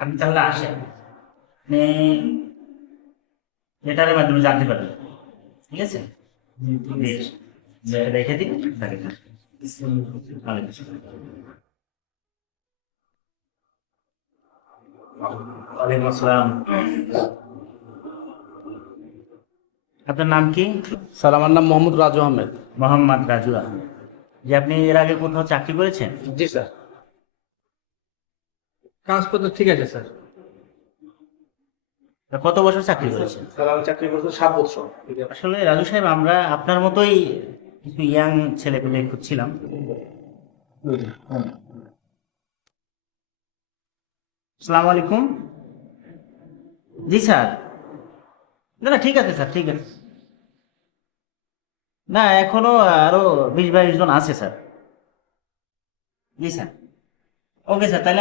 আপনি তাহলে আসেন, আপনি লেটারের মাধ্যমে জানতে পারবেন। ঠিক আছে, বেশ, রেখে দিন। ওয়ালাইকুম আসসালাম। আপনার নাম কি? স্যার আমার নাম মোহাম্মদ রাজু আহমেদ। মোহাম্মদ রাজু আহমেদ। যে আপনি এর আগে কোথাও চাকরি করেছেন? জি স্যার। কাগজপত্র ঠিক আছে স্যার। তা কত বছর চাকরি করেছেন? স্যার আমি চাকরি করছি 7 বছর। আসলে রাজু সাহেব, আমরা আপনার মতোই কিছু ইয়াং ছেলে পেলে খুঁজছিলাম। আসসালামু আলাইকুম। জি স্যার। না না, ঠিক আছে স্যার, ঠিক আছে। না, এখনো আরো 20-22 জন আছে স্যার। জি স্যার। ওকে স্যার, তাহলে